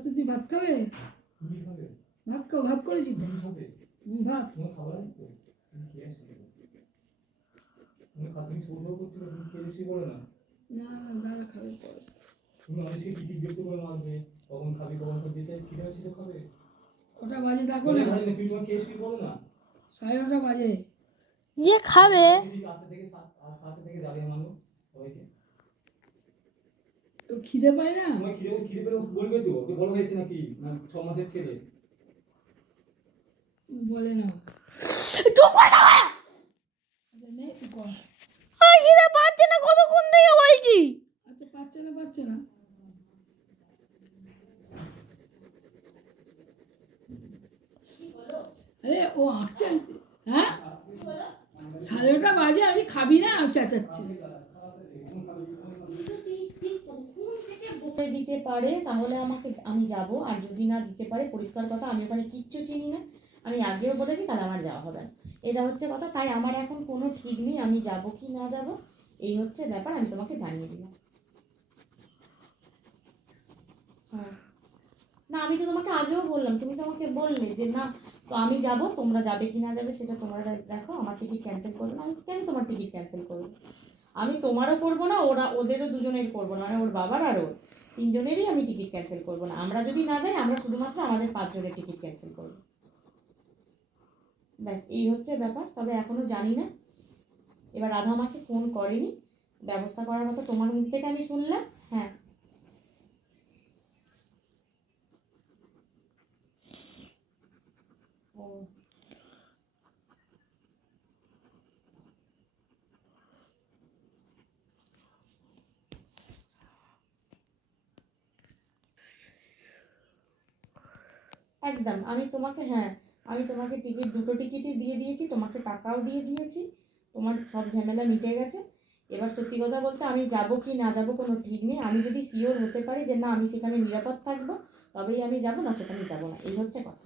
আচ্ছা তুই ভাত খাবে? ভাত খাও, ভাত করেছি তো। ভাত না দাদা খাবে পরে। কটা বাজে দেখো না, 9:30 বাজে। যে খাবে তো খিদে পায় না? বলে না। চুপ করে থাকো। আচ্ছা নে তুই কর। আর খিদে পাচ্ছে না, কতক্ষণ থেকে বলছি। আচ্ছা পাচ্ছে না। আরে ও আঁকছে, হ্যাঁ 9:30 বাজে, আজ খাবি না চেঁচাচ্ছে। দিতে পারে তাহলে আমাকে, আমি যাব, আর যদি না দিতে পারে পরিষ্কার কথা, আমি ওখানে কিচ্ছু চিনি না, আমি আগেও বলেছি, তাহলে আমার যাওয়া হবে না, এটা হচ্ছে কথা। তাই আমার এখন কোনো ঠিক নেই আমি যাব কি না যাব, এই হচ্ছে ব্যাপার, আমি তোমাকে জানিয়ে দিলাম। হ্যাঁ না, আমি তো তোমাকে আগেও বললাম, তুমি তো আমাকে বললে যে না তো আমি যাব, তোমরা যাবে কি না যাবে সেটা তোমরা দেখো, আমার টিকিট ক্যান্সেল করবে না। আমি কেন তোমার টিকিট ক্যান্সেল করবো? আমি তোমারও করবো না, ওদেরও দুজনের করবো না, মানে ওর বাবার আর ওর তিনজনেরই আমি টিকিট ক্যান্সেল করবো না। আমরা যদি না যাই, আমরা শুধুমাত্র আমাদের 5 জনের টিকিট ক্যান্সেল করবো, ব্যাস এই হচ্ছে ব্যাপার। তবে এখনো জানি না, এবার রাধা আমাকে ফোন করেনি, ব্যবস্থা করার কথা তোমার মুখ থেকে আমি শুনলাম। হ্যাঁ ও একদম, আমি তোমাকে, হ্যাঁ আমি তোমাকে টিকিট, দুটো টিকিটই দিয়ে দিয়েছি, তোমাকে টাকাও দিয়ে দিয়েছি, তোমার সব ঝামেলা মিটে গেছে। এবার সত্যি কথা বলতে আমি যাব কি না যাব কোনো ঠিক নেই, আমি যদি শিওর হতে পারি যে না আমি সেখানে নিরাপদ থাকবো তবেই আমি যাব, না সেখানে যাব না, এই হচ্ছে কথা।